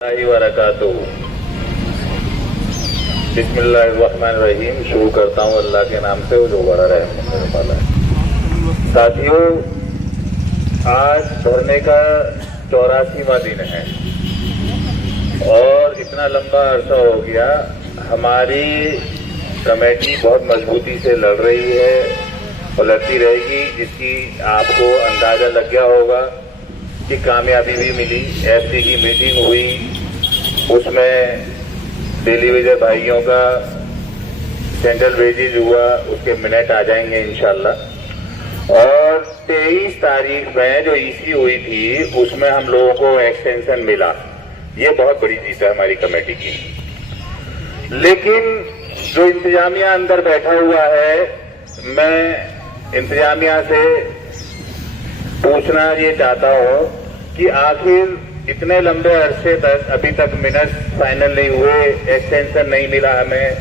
बिस्मिल्लाहिर्रहमानिर्रहीम। शुरू करता हूँ अल्लाह के नाम से जो बड़ा रहने वाला है। साथियों, आज धरने का 84वां दिन है और इतना लंबा अरसा हो गया। हमारी कमेटी बहुत मजबूती से लड़ रही है और लड़ती रहेगी, जिसकी आपको अंदाजा लग गया होगा कि कामयाबी भी मिली। एफसी की मीटिंग हुई, उसमें टेलीविजन भाइयों का सेंट्रल वेजेज हुआ, उसके मिनट आ जाएंगे इंशाल्लाह। और 23 तारीख में जो ईसी हुई थी उसमें हम लोगों को एक्सटेंशन मिला। ये बहुत बड़ी जीत है हमारी कमेटी की। लेकिन जो इंतजामिया अंदर बैठा हुआ है, मैं इंतजामिया से पूछना ये चाहता हूँ कि आखिर इतने लंबे अरसे तक अभी तक मिनट फाइनल नहीं हुए, एक्सटेंशन नहीं मिला, हमें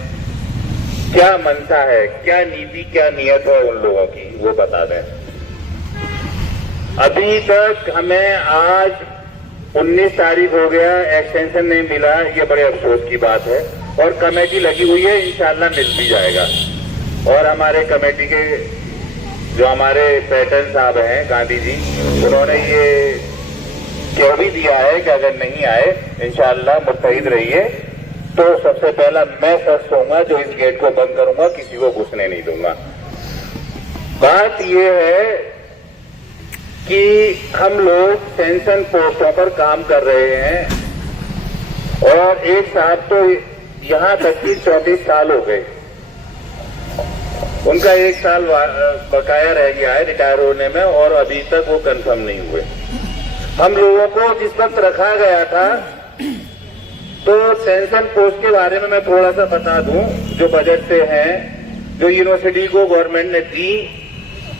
क्या मनसा है, क्या नीति, क्या नियत है उन लोगों की, वो बता दें। अभी तक हमें आज 19 तारीख हो गया, एक्सटेंशन नहीं मिला। ये बड़े अफसोस की बात है और कमेटी लगी हुई है, इंशाल्लाह मिल भी जाएगा। और हमारे कमेटी के जो हमारे पैटर्न साहब हैं, गांधी जी, उन्होंने ये कह भी दिया है कि अगर नहीं आए इंशाअल्लाह मुत्तहिद रहिए। तो सबसे पहला मैं शख्स होऊंगा जो इस गेट को बंद करूंगा, किसी को घुसने नहीं दूंगा। बात ये है कि हम लोग सेंसन पोस्टों पर काम कर रहे हैं और एक साहब तो यहां तक कि 34 साल हो गए, उनका 1 साल बकाया रह गया है रिटायर होने में और अभी तक वो कंफर्म नहीं हुए। हम लोगों को जिस वक्त रखा गया था, तो सेंसन पोस्ट के बारे में मैं थोड़ा सा बता दूं। जो बजट से हैं, जो यूनिवर्सिटी को गवर्नमेंट ने दी,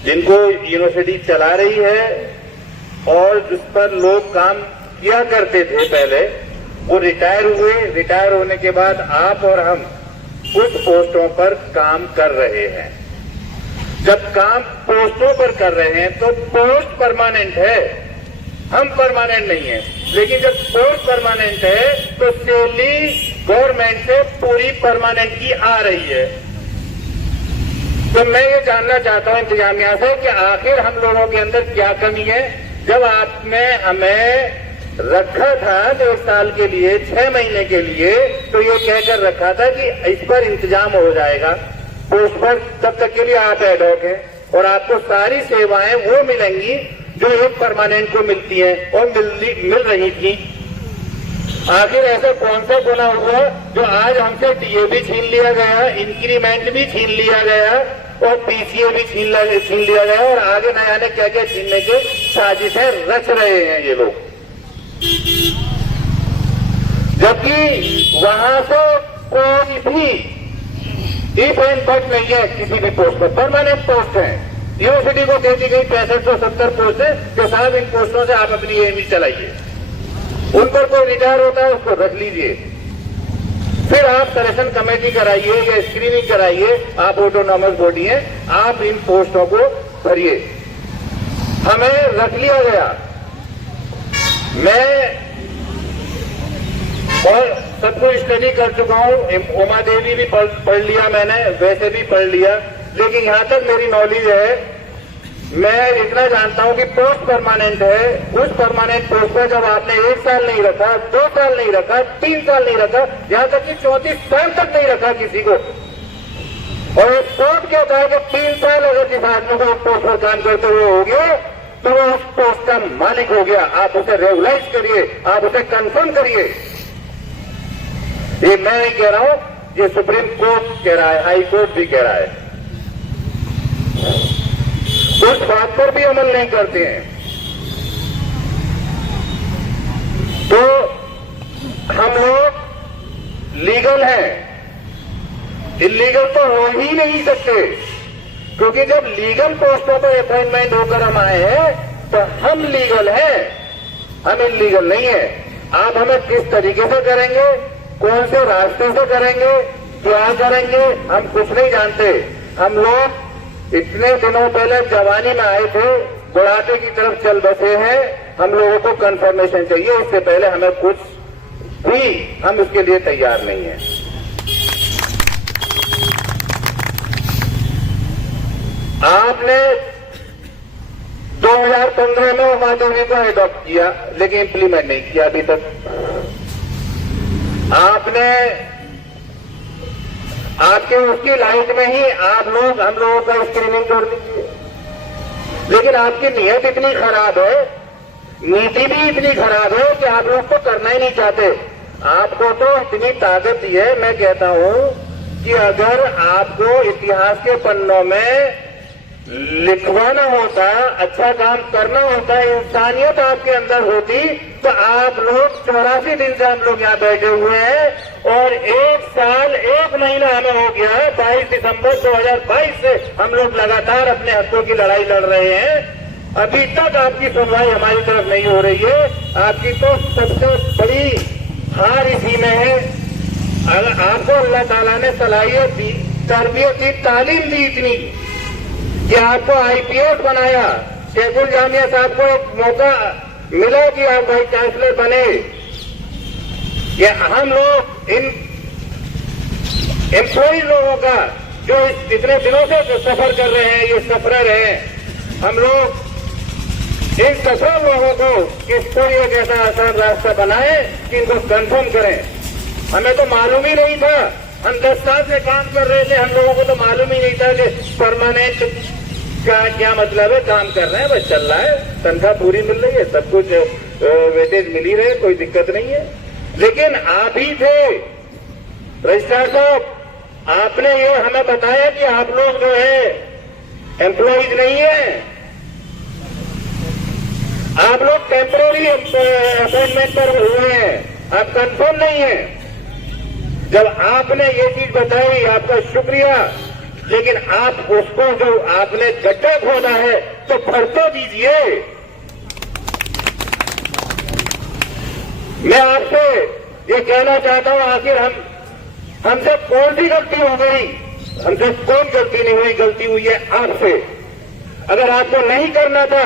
जिनको यूनिवर्सिटी चला रही है और जिस पर लोग काम किया करते थे पहले, वो रिटायर हुए। रिटायर होने के बाद आप और हम कुछ पोस्टों पर काम कर रहे हैं। जब काम पोस्टों पर कर रहे हैं तो पोस्ट परमानेंट है, हम परमानेंट नहीं है। लेकिन जब पोस्ट परमानेंट है तो सैलरी गवर्नमेंट से पूरी परमानेंट की आ रही है। तो मैं ये जानना चाहता हूं इंतजामिया से कि आखिर हम लोगों के अंदर क्या कमी है। जब आपने हमें रखा था 1 साल के लिए, 6 महीने के लिए, तो ये कहकर रखा था कि इस पर इंतजाम हो जाएगा पोस्ट पर, तब तक के लिए आप एडहॉक हैं और आपको सारी सेवाएं वो मिलेंगी जो एक परमानेंट को मिलती है और मिल रही थी। आखिर ऐसा कौन सा गुना हुआ जो आज हमसे डीए भी छीन लिया गया, इंक्रीमेंट भी छीन लिया गया और पीसीए भी छीन लिया गया और आगे न जाने क्या क्या छीनने के साजिशें रच रहे हैं ये लोग। जबकि वहां से कोई भी इफ एंड बट नहीं है किसी भी पोस्ट पर, परमानेंट पोस्ट है। यूनिवर्सिटी को दे दी गई 6570 पोस्ट है कि साहब इन पोस्टों से आप अपनी एम चलाइए। उन पर कोई रिटायर होता है उसको रख लीजिए, फिर आप सिलेक्शन कमेटी कराइए या स्क्रीनिंग कराइए, आप ऑटोनॉमस बॉडी हैं, आप इन पोस्टों को भरिए। हमें रख लिया गया। मैं और सब कुछ स्टडी कर चुका हूं, उमा देवी भी पढ़ लिया मैंने, वैसे भी पढ़ लिया, लेकिन यहां तक मेरी नॉलेज है, मैं इतना जानता हूं कि पोस्ट परमानेंट है। उस परमानेंट पोस्ट पर जब आपने 1 साल नहीं रखा, 2 साल नहीं रखा, 3 साल नहीं रखा, यहां तक कि 34 साल तक नहीं रखा किसी को, और कोर्ट कहता है कि 3 साल अगर जिस आदमी को पोस्ट पर काम करते हुए हो गया तो वो उस पोस्ट का मालिक हो गया। आप उसे रेगुलाइज करिए, आप उसे कंफर्म करिए। ये मैं नहीं कह रहा हूं, ये सुप्रीम कोर्ट कह रहा है, हाई कोर्ट भी कह रहा है। उस बात पर भी अमल नहीं करते हैं तो हम लोग लीगल हैं, इलीगल तो हो ही नहीं सकते, क्योंकि जब लीगल पोस्टों पर अपॉइंटमेंट होकर हम आए हैं तो हम लीगल हैं, हम इलीगल नहीं है। आप हमें किस तरीके से करेंगे, कौन से रास्ते से करेंगे, क्या करेंगे, हम कुछ नहीं जानते। हम लोग इतने दिनों पहले जवानी में आए थे, बुढ़ापे की तरफ चल बसे हैं। हम लोगों को कंफर्मेशन चाहिए, इससे पहले हमें कुछ भी हम उसके लिए तैयार नहीं हैं। आपने 2015 में उमादेवी को एडॉप्ट किया, लेकिन इंप्लीमेंट नहीं किया अभी तक। आपने आपके उसकी लाइट में ही हम लोगों का स्क्रीनिंग कर दीजिए, लेकिन आपकी नीयत इतनी खराब है, नीति भी इतनी खराब है कि आप लोग तो करना ही नहीं चाहते। आपको तो इतनी ताकत दी है, मैं कहता हूं कि अगर आपको इतिहास के पन्नों में लिखवाना होता, अच्छा काम करना होता, इंसानियत आपके अंदर होती, तो आप लोग 84 दिन से हम लोग यहाँ बैठे हुए हैं और 1 साल 1 महीना हमें हो गया है। 22 दिसंबर 2022 से हम लोग लगातार अपने हकों की लड़ाई लड़ रहे हैं। अभी तक आपकी सुनवाई हमारी तरफ नहीं हो रही है। आपकी तो सबसे बड़ी हार इसी में है। आपको अल्लाह ताला ने सलाहियत दी, तरबियत दी, तालीम दी इतनी कि आपको आईपीएस बनाया। शेखुल जामिया साहब को एक मौका मिला कि आप वाइस चांसलर बने। ये हम लोग इन एम्प्लॉय लोगों का जो इतने दिनों से सफर कर रहे हैं, ये सफरर हैं, हम लोग इन सफर लोगों को किस कोई एक ऐसा आसान रास्ता बनाए कि इनको कंफर्म करें। हमें तो मालूम ही नहीं था, हम 10 साल से काम कर रहे थे, हम लोगों को तो मालूम ही नहीं था कि परमानेंट का क्या मतलब है। काम कर रहे हैं, बस चल रहा है, तनख्वाह पूरी मिल रही है, सब कुछ वेटेज मिल ही रहे, कोई दिक्कत नहीं है। लेकिन आप ही थे रजिस्ट्रार साहब, आपने ये हमें बताया कि आप लोग जो है एम्प्लॉइज नहीं है, आप लोग टेम्पररी अपॉइंटमेंट पर हुए हैं, आप कंफर्म नहीं है। जब आपने ये चीज बताई, आपका शुक्रिया, लेकिन आप उसको जो आपने गड्ढा खोदा है तो भर तो दीजिए। मैं आपसे ये कहना चाहता हूं, आखिर हमसे कौन सी गलती हो गई? हमसे कोई गलती नहीं हुई, गलती हुई है आपसे। अगर आपको नहीं करना था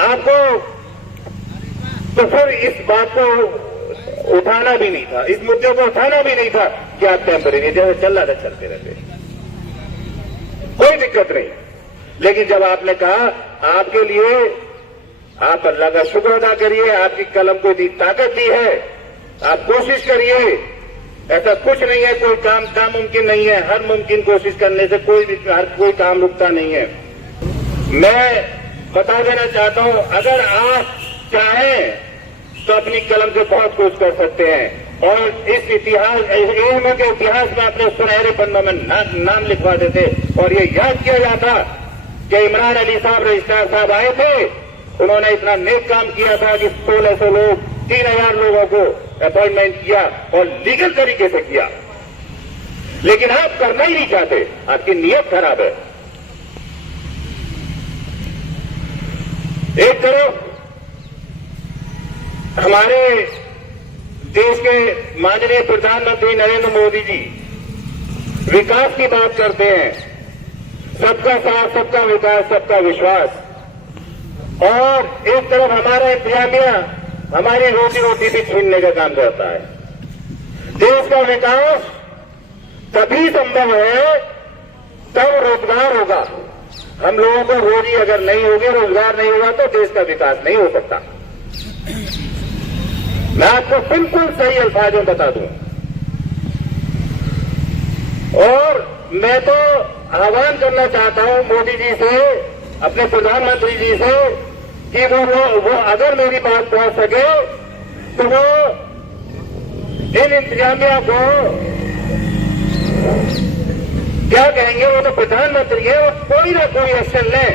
आपको, तो फिर इस बात को उठाना भी नहीं था, इस मुद्दे को उठाना भी नहीं था कि आप टेम्परेरी जैसे चल रहा था चलते रहते, कोई दिक्कत नहीं। लेकिन जब आपने कहा आपके लिए, आप अल्लाह का शुक्र अदा करिए, आपकी कलम को इतनी ताकत दी है, आप कोशिश करिए। ऐसा कुछ नहीं है, कोई काम नामुमकिन नहीं है, हर मुमकिन कोशिश करने से हर कोई काम रुकता नहीं है। मैं बता देना चाहता हूं, अगर आप चाहें तो अपनी कलम से बहुत कुछ कर सकते हैं और इस इतिहास के इतिहास में अपने सुनहरे पन्नों में नाम लिखवा देते और ये याद किया जाता कि इमरान अली साहब रजिस्ट्रार साहब आए थे, उन्होंने इतना नेक काम किया था कि 1600 लोग 3000 लोगों को अपॉइंटमेंट किया और लीगल तरीके से किया। लेकिन आप करना ही नहीं चाहते, आपकी नीयत खराब है। एक तरफ हमारे देश के माननीय प्रधानमंत्री नरेंद्र मोदी जी विकास की बात करते हैं, सबका साथ, सबका विकास, सबका विश्वास, और एक तरफ हमारा इंतजामिया हमारी रोजी रोटी भी छीनने का काम करता है। देश का विकास तभी संभव है तब रोजगार होगा। हम लोगों को रोजी अगर नहीं होगी, रोजगार नहीं होगा, तो देश का विकास नहीं हो सकता। मैं आपको बिल्कुल सही अल्फाज में बता दूं, और मैं तो आह्वान करना चाहता हूं मोदी जी से, अपने प्रधानमंत्री जी से, कि वो अगर मेरी बात पहुंच सके तो वो इन इंतजामिया को क्या कहेंगे, वो तो प्रधानमंत्री है, वो कोई ना कोई एक्शन ले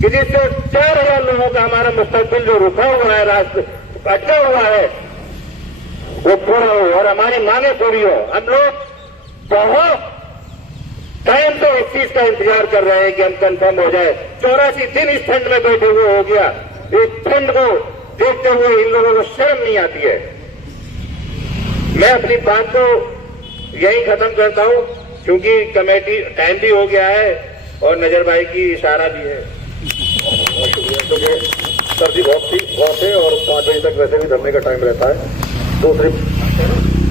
कि जिससे 4000 लोगों का हमारा मुस्तकबिल जो रुका हुआ है, रास्ते अटका हुआ है, वो पूरा हो और हमारी मांगे पूरी हो। हम लोग बहुत टाइम से इस चीज का इंतजार कर रहे हैं कि हम कंफर्म हो जाए। 84 दिन इस ठंड में बैठे हुए हो गया। इस ठंड को देखते हुए इन लोगों को शर्म नहीं आती है। मैं अपनी बात को यही खत्म करता हूं, क्योंकि कमेटी टाइम भी हो गया है और नजर भाई की इशारा भी है। शुक्रिया। सर्दी बहुत है और 5 बजे तक वैसे भी धरने का टाइम रहता है। दूसरी